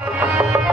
you.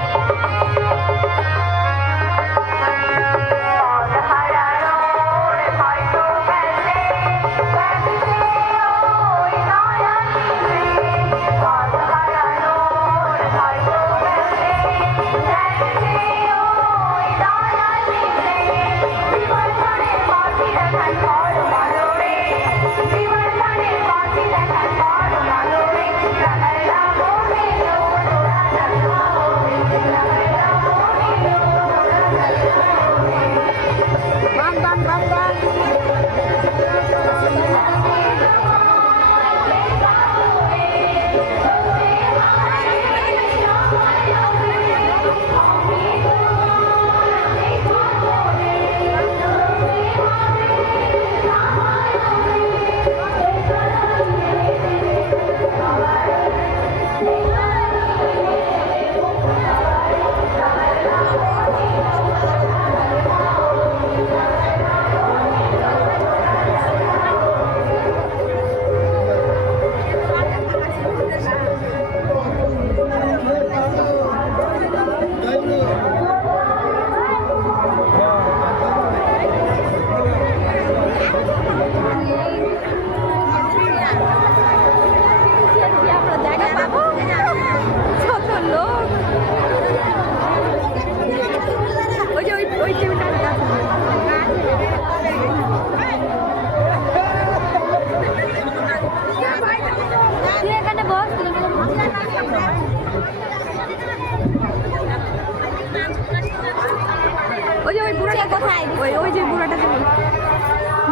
কোথায়? ওই ওই যে বুড়াটা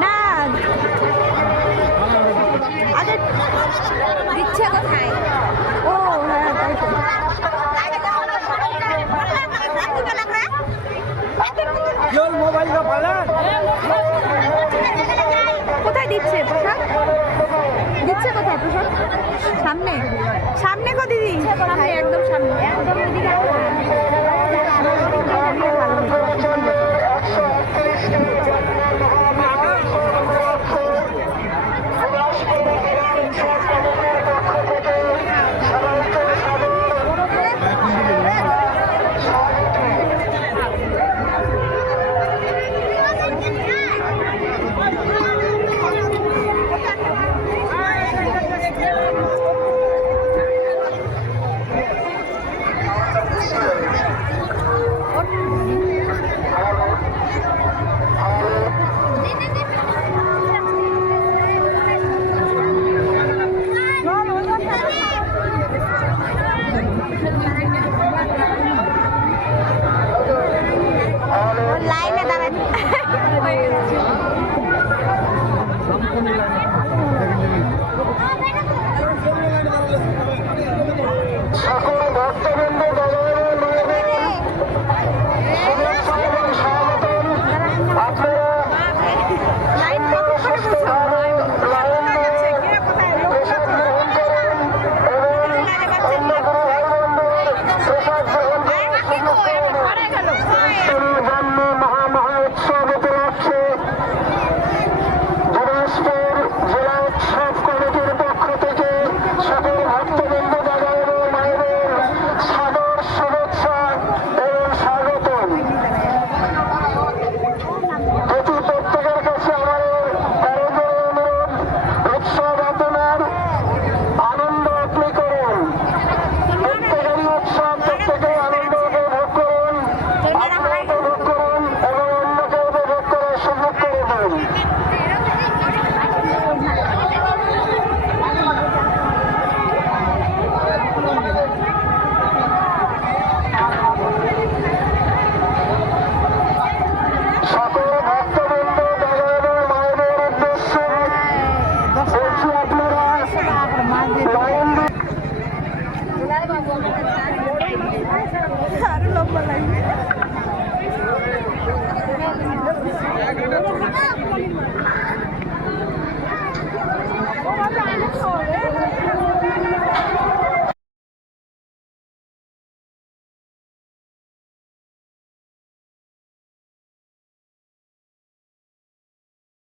না। দিচ্ছে কোথায়? ও হ্যাঁ তাই তো। কোথায় দিচ্ছে প্রসাদ? দিচ্ছে কোথায় প্রসাদ? সামনে। সামনে কো দিদি। সামনে একদম সামনে। একদম দিদি হ্যাঁ। Thank you. por